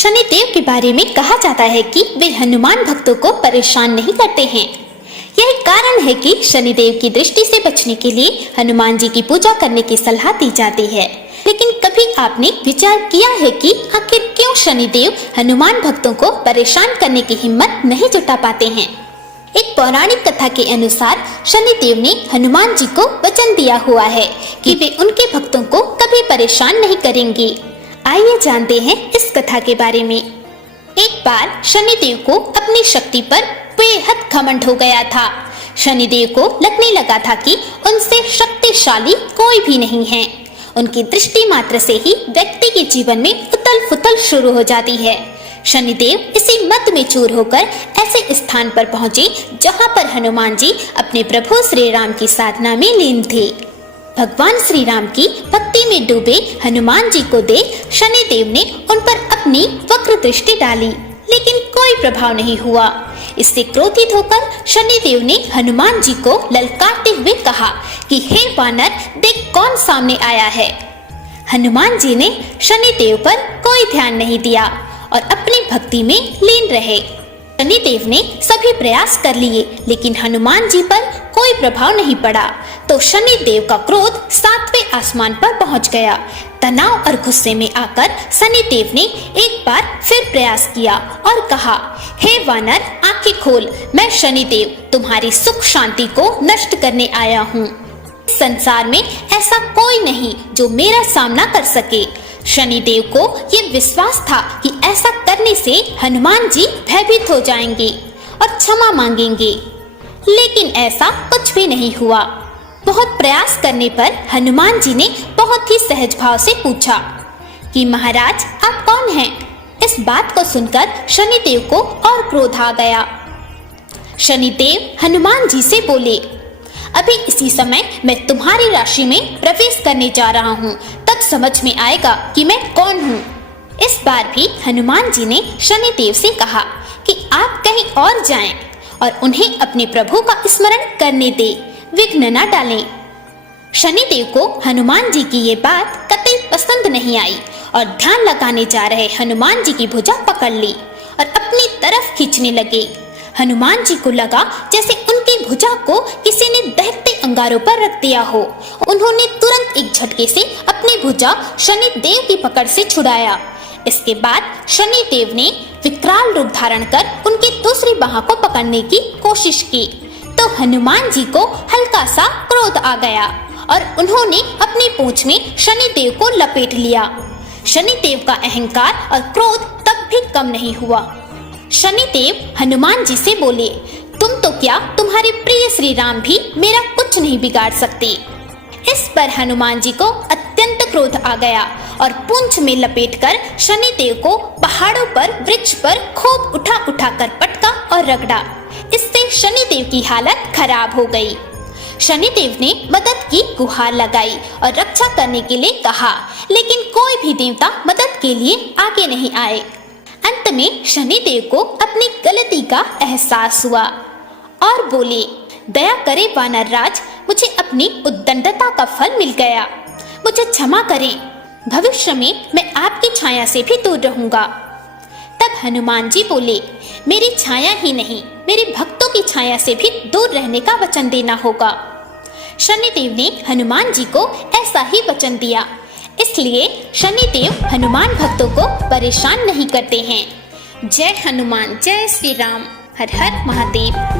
शनिदेव के बारे में कहा जाता है कि वे हनुमान भक्तों को परेशान नहीं करते हैं। यही कारण है कि शनिदेव की दृष्टि से बचने के लिए हनुमान जी की पूजा करने की सलाह दी जाती है। लेकिन कभी आपने विचार किया है कि आखिर क्यों शनिदेव हनुमान भक्तों को परेशान करने की हिम्मत नहीं जुटा पाते हैं? एक पौराणिक कथा के अनुसार शनिदेव ने हनुमान जी को वचन दिया हुआ है कि वे उनके भक्तों को कभी परेशान नहीं करेंगे। आइए जानते हैं इस कथा के बारे में। एक बार शनिदेव को अपनी शक्ति पर बेहद घमंड हो गया था। शनिदेव को लगने लगा था कि उनसे शक्तिशाली कोई भी नहीं है। उनकी दृष्टि मात्र से ही व्यक्ति के जीवन में उथल फुथल शुरू हो जाती है। शनिदेव इसी मत में चूर होकर ऐसे स्थान पर पहुंचे जहां पर हनुमान जी अपने प्रभु श्री राम की साधना में लीन थे। भगवान श्री राम की भक्ति में डूबे हनुमान जी को देख शनिदेव ने उन पर अपनी वक्र दृष्टि डाली, लेकिन कोई प्रभाव नहीं हुआ। इससे क्रोधित होकर शनिदेव ने हनुमान जी को ललकारते हुए कहा कि हे वानर, देख कौन सामने आया है। हनुमान जी ने शनिदेव पर कोई ध्यान नहीं दिया और अपनी भक्ति में लीन रहे। शनिदेव ने सभी प्रयास कर लिए, लेकिन हनुमान जी पर कोई प्रभाव नहीं पड़ा। तो शनिदेव का क्रोध 7वें आसमान पर पहुंच गया। तनाव और गुस्से में आकर शनिदेव ने एक बार फिर प्रयास किया और कहा, हे वानर, आंखें खोल, मैं शनिदेव तुम्हारी सुख शांति को नष्ट करने आया हूँ। इस संसार में ऐसा कोई नहीं जो मेरा सामना कर सके। शनिदेव को ये विश्वास था कि ऐसा करने से हनुमान जी भयभीत हो जाएंगे और क्षमा मांगेंगे, लेकिन ऐसा कुछ भी नहीं हुआ। बहुत प्रयास करने पर हनुमान जी ने बहुत ही सहज भाव से पूछा कि महाराज, आप कौन हैं? इस बात को सुनकर शनिदेव को और क्रोध आ गया। शनिदेव हनुमान जी से बोले, अभी इसी समय मैं तुम्हारी राशि में प्रवेश करने जा रहा हूँ, तब समझ में आएगा कि मैं कौन हूँ। इस बार भी हनुमान जी ने शनिदेव से कहा कि आप कहीं और जाएं और उन्हें अपने प्रभु का स्मरण करने दे, विघ्न न डालें। शनिदेव को हनुमान जी की ये बात कतई पसंद नहीं आई और ध्यान लगाने जा रहे हनुमान जी की भुजा पकड़ ली और अपनी तरफ खींचने लगे। हनुमान जी को लगा जैसे उनकी भुजा को किसी ने दहकते अंगारों पर रख दिया हो। उन्होंने तुरंत एक झटके से अपनी भुजा शनिदेव की पकड़ से छुड़ाया। इसके बाद शनिदेव ने विकराल रूप धारण कर उनकी दूसरी बाह को पकड़ने की कोशिश की, तो हनुमान जी को हल्का सा क्रोध आ गया और उन्होंने अपनी पूंछ में शनिदेव को लपेट लिया। शनिदेव का अहंकार और क्रोध तब भी कम नहीं हुआ। शनिदेव हनुमान जी से बोले, तुम तो क्या, तुम्हारे प्रिय श्री राम भी मेरा कुछ नहीं बिगाड़ सकते। इस पर हनुमान जी को अत्यंत क्रोध आ गया और पूंछ में लपेटकर शनिदेव को पहाड़ों पर, वृक्ष पर खूब उठा उठा कर पटका और रगड़ा। इससे शनिदेव की हालत खराब हो गई। शनिदेव ने मदद की गुहार लगाई और रक्षा करने के लिए कहा, लेकिन कोई भी देवता मदद के लिए आगे नहीं आए। अंत में शनिदेव को अपनी गलती का एहसास हुआ और बोले, दया करे वानर राज, मुझे अपनी उद्दंडता का फल मिल गया, मुझे क्षमा करें। भविष्य में मैं आपकी छाया से भी दूर रहूंगा। तब हनुमान जी बोले, मेरी छाया ही नहीं, मेरे भक्तों की छाया से भी दूर रहने का वचन देना होगा। शनिदेव ने हनुमान जी को ऐसा ही वचन दिया। इसलिए शनिदेव हनुमान भक्तों को परेशान नहीं करते हैं। जय हनुमान, जय श्री राम, हर हर महादेव।